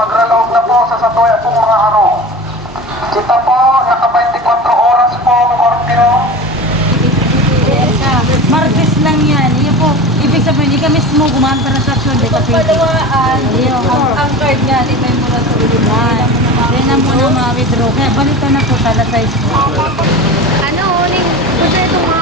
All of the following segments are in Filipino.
Magraload na po sa Satoya po mga harong. Kita po, naka 24 oras po, Corpino. Martes lang yan. Iyo po, ibig sabihin, hindi ka mismo gumawa ng transaksyon. Di ka pwede. Ang card niya, di may mula sa ulihan. Hindi na muna ma-withdraw. Kaya balita na po tala size po. Ano, uling, gusto itong mga...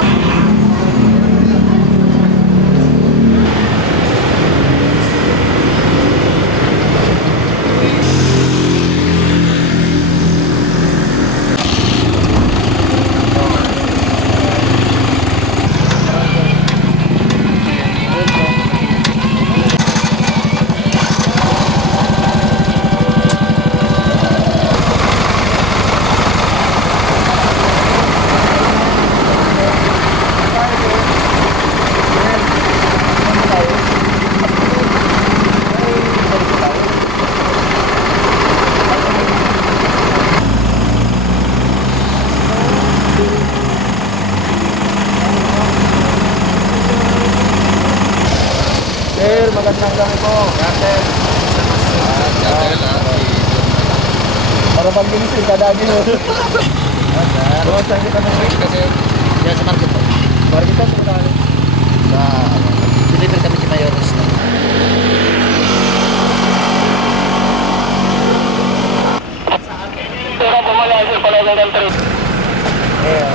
Sir, magandang gabi po. Sir. Para pag ginising, kadagi mo. Saan kita na? Kasi yan sa market po. Market ka sa tayo. Sa deliver kami si Mayoros. Pero bumala sir, pala ng 3. Eh,